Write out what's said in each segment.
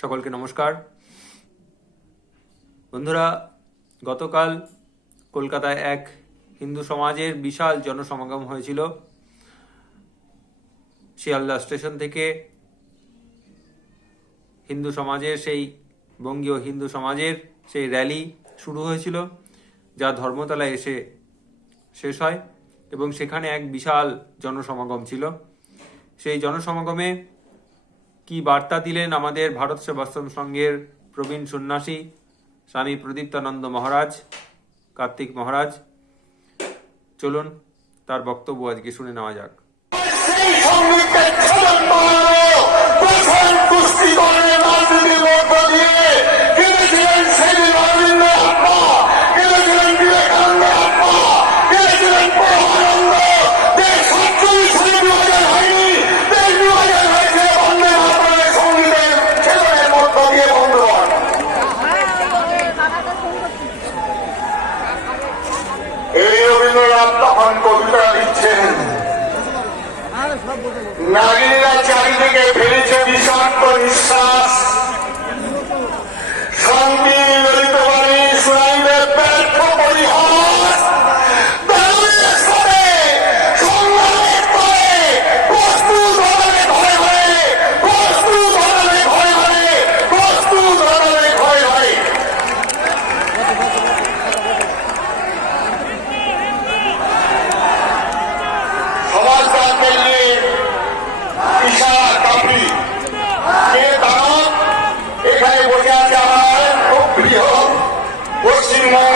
সকলকে নমস্কার। বন্ধুরা, গতকাল কলকাতায় এক হিন্দু সমাজের বিশাল জনসমাগম হয়েছিল। শিয়ালদা স্টেশন থেকে হিন্দু সমাজের, সেই বঙ্গীয় হিন্দু সমাজের সেই র্যালি শুরু হয়েছিল, যা ধর্মতলায় এসে শেষ হয় এবং সেখানে এক বিশাল জনসমাগম ছিল। সেই জনসমাগমে কি বার্তা দিলেন আমাদের ভারত সেবাশ্রম সংঘের প্রবীণ সন্ন্যাসী স্বামী প্রদীপ্তানন্দ মহারাজ, কার্তিক মহারাজ? চলুন, তার বক্তব্য আজকে শুনে নেওয়া যাক। প্রধান নারীরা চারিদিকে ফেলেছে Amen.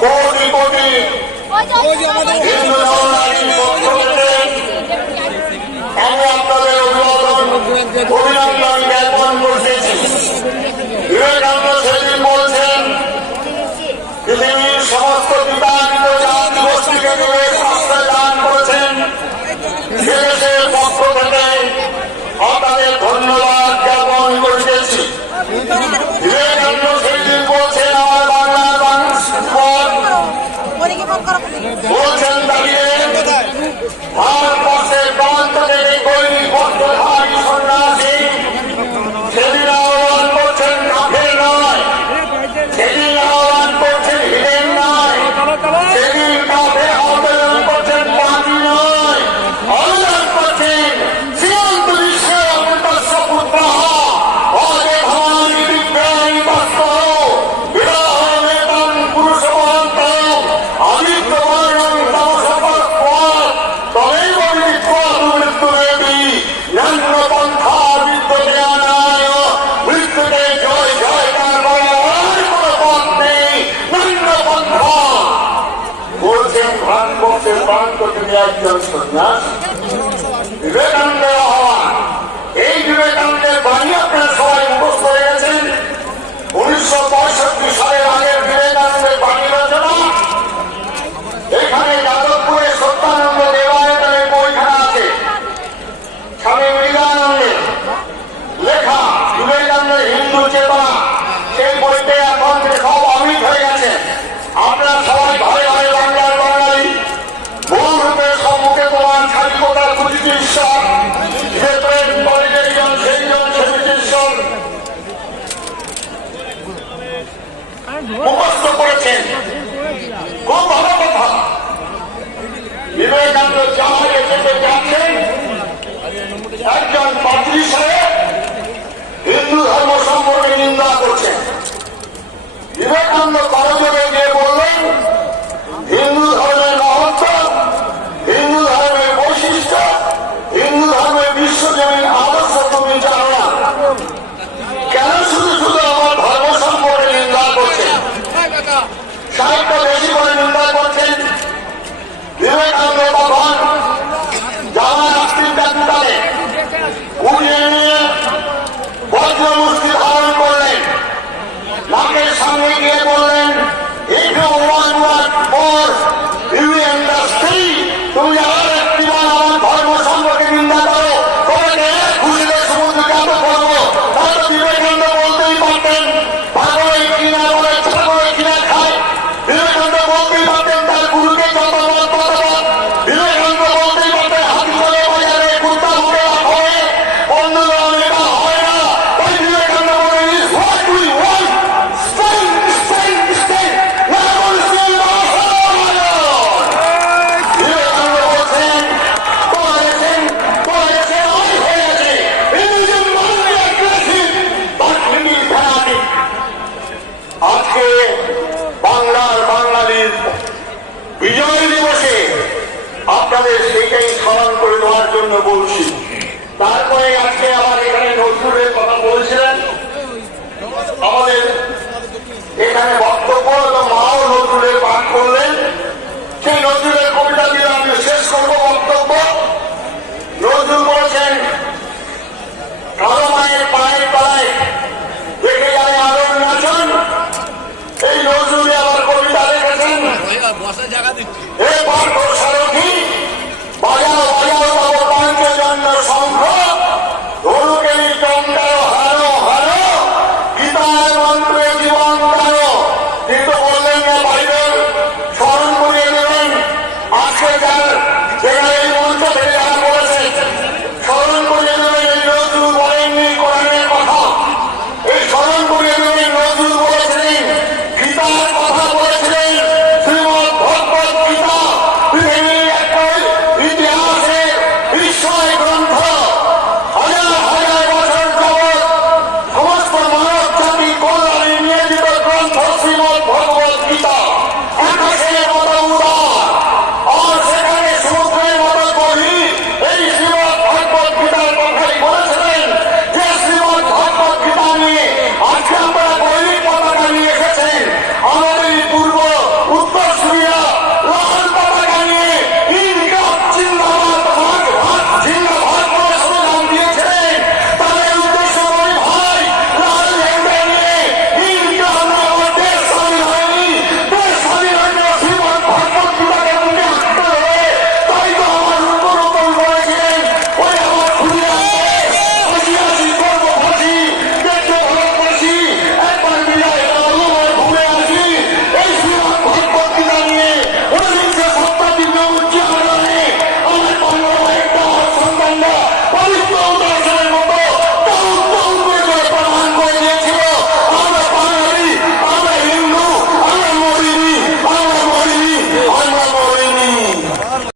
কোটি কোটি আমরা Hallelujah Johnson. Huh? বিবেকানন্দ জামাই যেতে হিন্দু ধর্ম সম্পর্কে নিন্দা করছেন। বিবেকানন্দ করযোগে সমাধান করে দেওয়ার জন্য বলছি। তারপরে আজকে আমার এখানে নতুন